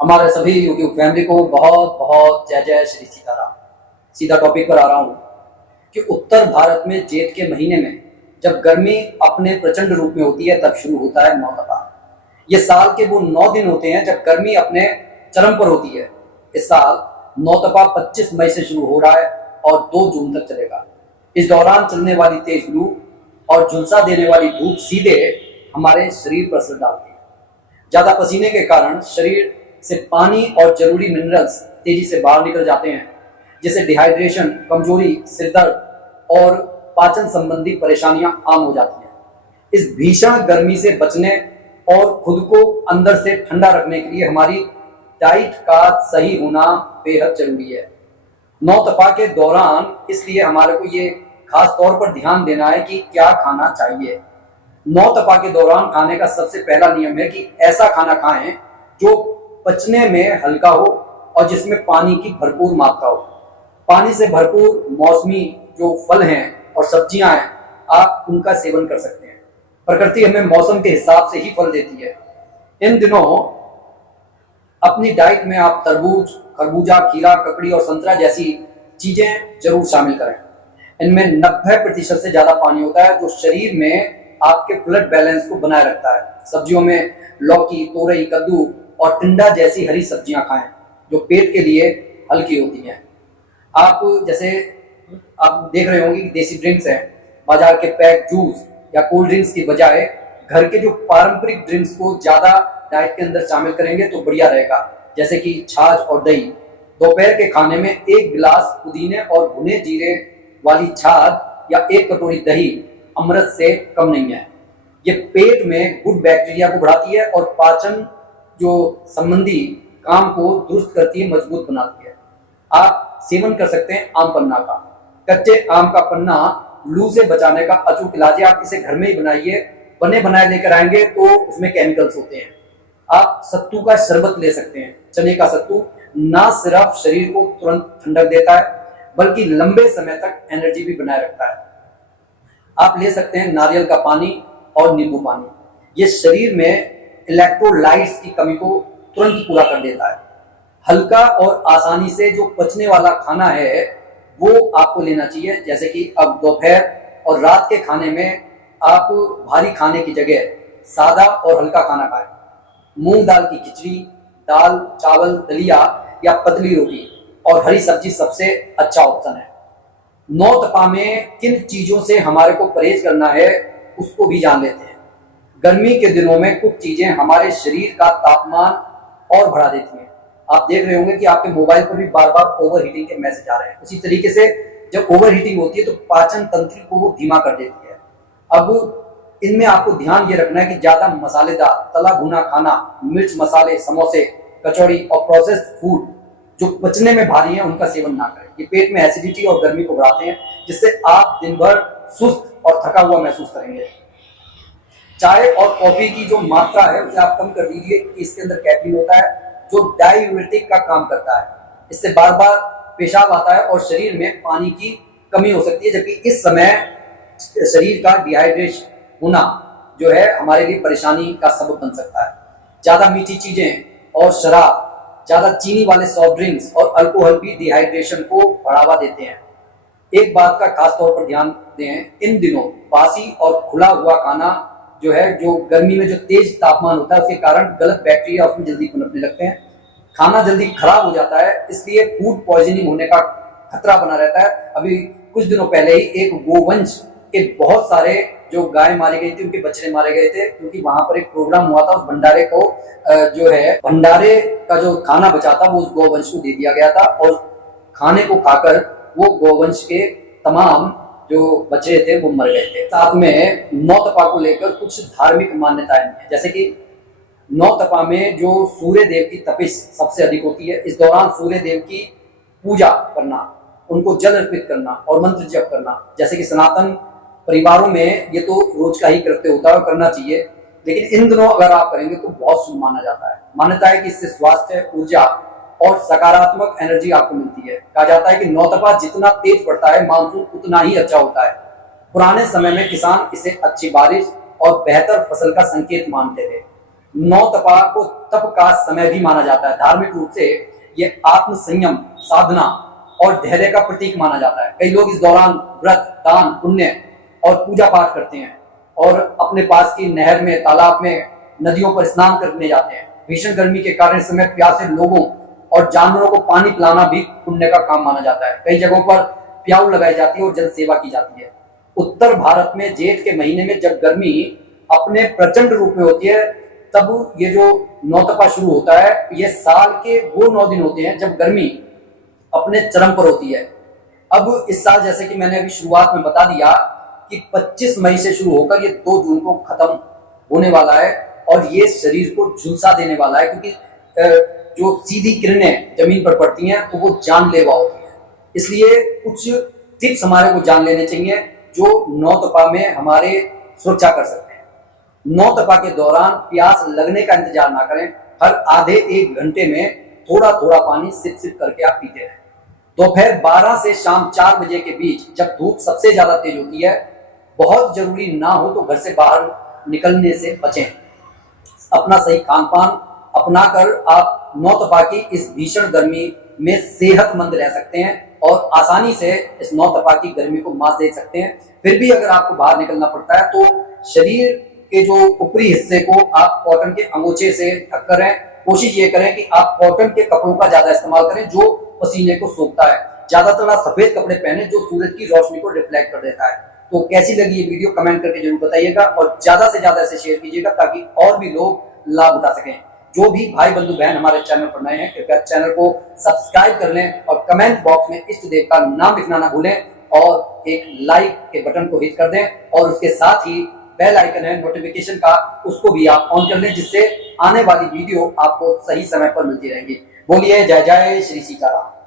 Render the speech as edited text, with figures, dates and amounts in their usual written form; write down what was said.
हमारे सभी YouTube family को बहुत बहुत जय जय श्री सीताराम। सीधा टॉपिक पर आ रहा हूँ कि उत्तर भारत में जेठ के महीने में जब गर्मी अपने प्रचंड रूप में होती है तब शुरू होता है नौतपा। ये साल के वो 9 दिन होते हैं जब गर्मी अपने चरम पर होती है। इस साल नौतपा 25 मई से शुरू हो रहा है और 2 जून तक चलेगा। इस दौरान चलने वाली तेज लू और झुलसा देने वाली धूप सीधे हमारे शरीर पर असर डालती है। ज्यादा पसीने के कारण शरीर से पानी और जरूरी मिनरल्स तेजी से बाहर निकल जाते हैं, जिससे डिहाइड्रेशन, कमजोरी, सिरदर्द और पाचन संबंधी परेशानियां आम हो जाती हैं। इस भीषण गर्मी से बचने और खुद को अंदर से ठंडा रखने के लिए हमारी डाइट का सही होना बेहद जरूरी है। नौतपा के दौरान इसलिए हमारे को ये खास तौर पर ध्यान देना है कि क्या खाना चाहिए। नौतपा के दौरान खाने का सबसे पहला नियम है कि ऐसा खाना खाएं जो पचने में हल्का हो और जिसमें पानी की भरपूर मात्रा हो। पानी से भरपूर मौसमी जो फल हैं और सब्जियां हैं, आप उनका सेवन कर सकते हैं। प्रकृति हमें मौसम के हिसाब से ही फल देती है। इन दिनों अपनी डाइट में आप तरबूज, खरबूजा, खीरा, ककड़ी और संतरा जैसी चीजें जरूर शामिल करें। इनमें 90% से ज्यादा पानी होता है जो शरीर में आपके ब्लड बैलेंस को बनाए रखता है। सब्जियों में लौकी, तोरई, कद्दू और टिंडा जैसी हरी सब्जियां खाएं जो पेट के लिए हल्की होती हैं। आप जैसे आप देख रहे होंगे कि देसी ड्रिंक्स हैं, बाजार के पैक जूस या कोल्ड ड्रिंक्स की बजाय घर के जो पारंपरिक ड्रिंक्स को ज्यादा डाइट के अंदर शामिल करेंगे तो बढ़िया रहेगा, जैसे कि छाछ और दही। दोपहर के खाने में 1 गिलास पुदीने और भुने जीरे वाली छाछ या 1 कटोरी दही अमृत से कम नहीं है। ये पेट में गुड बैक्टीरिया को बढ़ाती है और पाचन जो संबंधी काम को दुरुस्त करती है, मजबूत बनाती है। आप सेवन कर सकते हैं आम पन्ना का। कच्चे आम का पन्ना लू से बचाने का अचूक इलाज है। आप इसे घर में ही बनाइए। बने बनाए लेकर आएंगे तो उसमें केमिकल्स होते हैं। आप सत्तू का शरबत ले सकते हैं। चने का सत्तू ना सिर्फ शरीर को तुरंत ठंडक देता है बल्कि लंबे समय तक एनर्जी भी बनाए रखता है। आप ले सकते हैं नारियल का पानी और नींबू पानी। ये शरीर में इलेक्ट्रोलाइट्स की कमी को तुरंत पूरा कर देता है। हल्का और आसानी से जो पचने वाला खाना है वो आपको लेना चाहिए, जैसे कि अब दोपहर और रात के खाने में आप भारी खाने की जगह सादा और हल्का खाना खाएं। मूंग दाल की खिचड़ी, दाल, चावल, दलिया या पतली रोटी और हरी सब्जी सबसे अच्छा ऑप्शन है। नौतपा में किन चीजों से हमारे को परहेज करना है उसको भी जान लेते हैं। गर्मी के दिनों में कुछ चीजें हमारे शरीर का तापमान और बढ़ा देती हैं। आप देख रहे होंगे कि आपके मोबाइल पर भी बार बार ओवर हीटिंग के मैसेज आ रहे हैं। उसी तरीके से जब ओवर हीटिंग होती है तो पाचन तंत्र को वो धीमा कर देती है। अब इनमें आपको ध्यान ये रखना है कि ज्यादा मसालेदार तला भुना खाना, मिर्च मसाले, समोसे, कचौड़ी और प्रोसेस्ड फूड जो पचने में भारी है उनका सेवन ना करें। ये पेट में एसिडिटी और गर्मी को बढ़ाते हैं, जिससे आप दिन भर सुस्त और थका हुआ महसूस करेंगे। चाय और कॉफी की जो मात्रा है उसे आप कम कर दीजिए। इसके अंदर कैफीन होता है जो डायूरेटिक का काम करता है। इससे बार बार पेशाब आता है और शरीर में पानी की कमी हो सकती है, जबकि इस समय शरीर का डिहाइड्रेशन होना जो है हमारे लिए परेशानी का सबब बन सकता है। ज्यादा मीठी चीजें और शराब, ज्यादा चीनी वाले सॉफ्ट ड्रिंक्स और अल्कोहल भी डिहाइड्रेशन को बढ़ावा देते हैं। एक बात का खास तौर पर ध्यान दें, इन दिनों बासी और खुला हुआ खाना जो है, जो गर्मी में जो तेज तापमान होता है उसके कारण गलत बैक्टीरिया उसमें जल्दी पनपने लगते हैं। खाना जल्दी खराब हो जाता है, इसलिए फूड पॉइजनिंग होने का खतरा बना रहता है। अभी कुछ दिनों पहले ही एक गोवंश के बहुत सारे जो गाय मारी गई थी उनके बछड़े मारे गए थे, क्योंकि वहां पर एक प्रोग्राम हुआ था। उस भंडारे को जो है भंडारे का जो खाना बचा था वो उस गोवंश को दे दिया गया था और खाने को खाकर वो गोवंश के तमाम जो बच्चे थे वो मर गए थे। साथ में नौतपा को लेकर कुछ धार्मिक मान्यताएं हैं, जैसे कि नौतपा में जो सूर्य देव की तपिश सबसे अधिक होती है। इस दौरान सूर्य देव की पूजा करना, उनको जल अर्पित करना और मंत्र जप करना, जैसे कि सनातन परिवारों में ये तो रोज का ही कृत्य होता है और करना चाहिए, लेकिन इन दिनों अगर आप करेंगे तो बहुत शुभ माना जाता है। मान्यता है कि इससे स्वास्थ्य, ऊर्जा और सकारात्मक एनर्जी आपको मिलती है। कहा जाता है कि नौतपा जितना तेज पड़ता है मानसून उतना ही अच्छा होता है। पुराने समय में किसान इसे अच्छी बारिश और बेहतर फसल का संकेत मानते थे। नौ तपा को तप का समय भी माना जाता है। धार्मिक रूप से ये आत्म संयम, साधना और धैर्य का प्रतीक माना जाता है। कई लोग इस दौरान व्रत, दान, पुण्य और पूजा पाठ करते हैं और अपने पास की नहर में, तालाब में, नदियों पर स्नान करने जाते हैं। भीषण गर्मी के कारण इस समय प्यासे लोगों और जानवरों को पानी पिलाना भी पुण्य का काम माना जाता है। कई जगहों पर प्याऊ लगाई जाती है और जल सेवा की जाती है। उत्तर भारत में जेठ के महीने में जब गर्मी अपने प्रचंड रूप में होती है, तब ये जो नौतपा शुरू होता है, ये साल के वो 9 दिन होते हैं जब गर्मी अपने चरम पर होती है। अब इस साल जैसे कि मैंने अभी शुरुआत में बता दिया कि 25 मई से शुरू होकर ये 2 जून को खत्म होने वाला है और ये शरीर को झुलसा देने वाला है, क्योंकि जो सीधी किरणें जमीन पर पड़ती हैं तो वो जानलेवा होती हैं। इसलिए कुछ टिप्स हमारे को जान लेने चाहिए जो नौतपा में हमारे सुरक्षा कर सकते हैं। नौतपा के दौरान प्यास लगने का इंतजार ना करें। हर आधे 1 घंटे में थोड़ा थोड़ा पानी सिप सिप करके आप पीते रहें। दोपहर 12 से शाम 4 बजे के बीच जब धूप सबसे ज्यादा तेज होती है, बहुत जरूरी ना हो तो घर से बाहर निकलने से बचें। अपना सही खान पान अपनाकर आप नौतपा की इस भीषण गर्मी में सेहतमंद रह सकते हैं और आसानी से इस नौतपा की गर्मी को मात दे सकते हैं। फिर भी अगर आपको बाहर निकलना पड़ता है तो शरीर के जो ऊपरी हिस्से को आप कॉटन के अंगोछे से ढक कर रहें। कोशिश ये करें कि आप कॉटन के कपड़ों का ज्यादा इस्तेमाल करें जो पसीने को सोखता है। ज्यादातर आप सफेद कपड़े पहने जो सूरज की रोशनी को रिफ्लेक्ट कर देता है। तो कैसी लगी ये वीडियो कमेंट करके जरूर बताइएगा और ज्यादा से ज्यादा इसे शेयर कीजिएगा ताकि और भी लोग लाभ उठा सकें। जो भी भाई बंधु बहन हमारे चैनल पर नए हैं, कृपया चैनल को सब्सक्राइब कर लें और कमेंट बॉक्स में इष्ट देव का नाम लिखना ना भूलें और एक लाइक के बटन को हिट कर दें और उसके साथ ही बेल आइकन है नोटिफिकेशन का, उसको भी आप ऑन कर लें जिससे आने वाली वीडियो आपको सही समय पर मिलती रहेंगी। बोलिए जय जय श्री सीताराम।